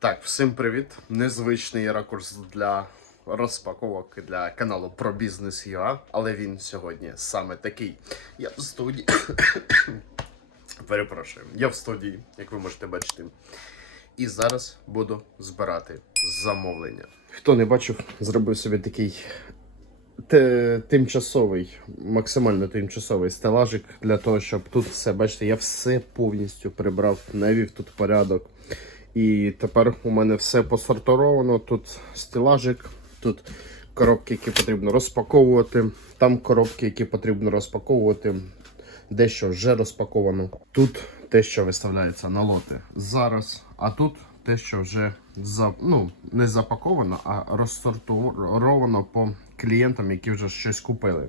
Так, всім привіт! Незвичний ракурс для розпаковок для каналу про бізнес ЮА, але він сьогодні саме такий. Я в студії. Перепрошую, я в студії, як ви можете бачити. І зараз буду збирати замовлення. Хто не бачив, зробив собі такий тимчасовий, максимально тимчасовий стелажик для того, щоб тут все, бачите, я все повністю прибрав, навів тут порядок. І тепер у мене все посортовано. Тут стелажик, тут коробки, які потрібно розпаковувати, там коробки, які потрібно розпаковувати, дещо вже розпаковано. Тут те, що виставляється на лоти зараз, а тут те, що вже за, ну, не запаковано, а розсортовано по клієнтам, які вже щось купили.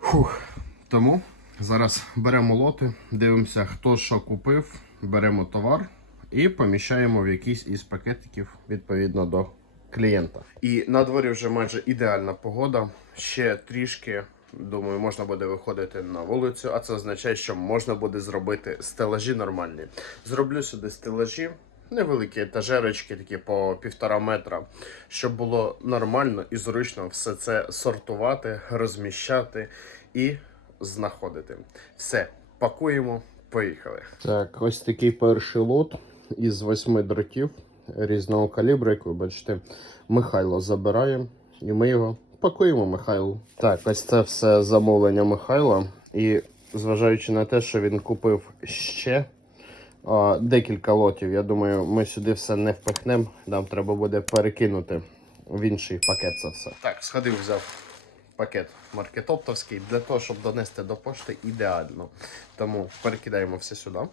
Фух. Тому зараз беремо лоти, дивимося, хто що купив, беремо товар і поміщаємо в якийсь із пакетиків відповідно до клієнта. І на дворі вже майже ідеальна погода. Ще трішки. Думаю, можна буде виходити на вулицю, а це означає, що можна буде зробити стелажі нормальні. Зроблю сюди стелажі, невеликі етажерочки, такі по півтора метра, щоб було нормально і зручно все це сортувати, розміщати і знаходити. Все, пакуємо, поїхали. Так, ось такий перший лот із восьми дротів різного калібру, як ви бачите, Михайло забирає, і ми його пакуємо Михайлу. Так, ось це все замовлення Михайла. І зважаючи на те, що він купив ще а, декілька лотів, я думаю, ми сюди все не впихнемо. Нам треба буде перекинути в інший пакет це все. Так, сходив, взяв пакет маркетоптовський для того, щоб донести до пошти ідеально. Тому перекидаємо все сюди.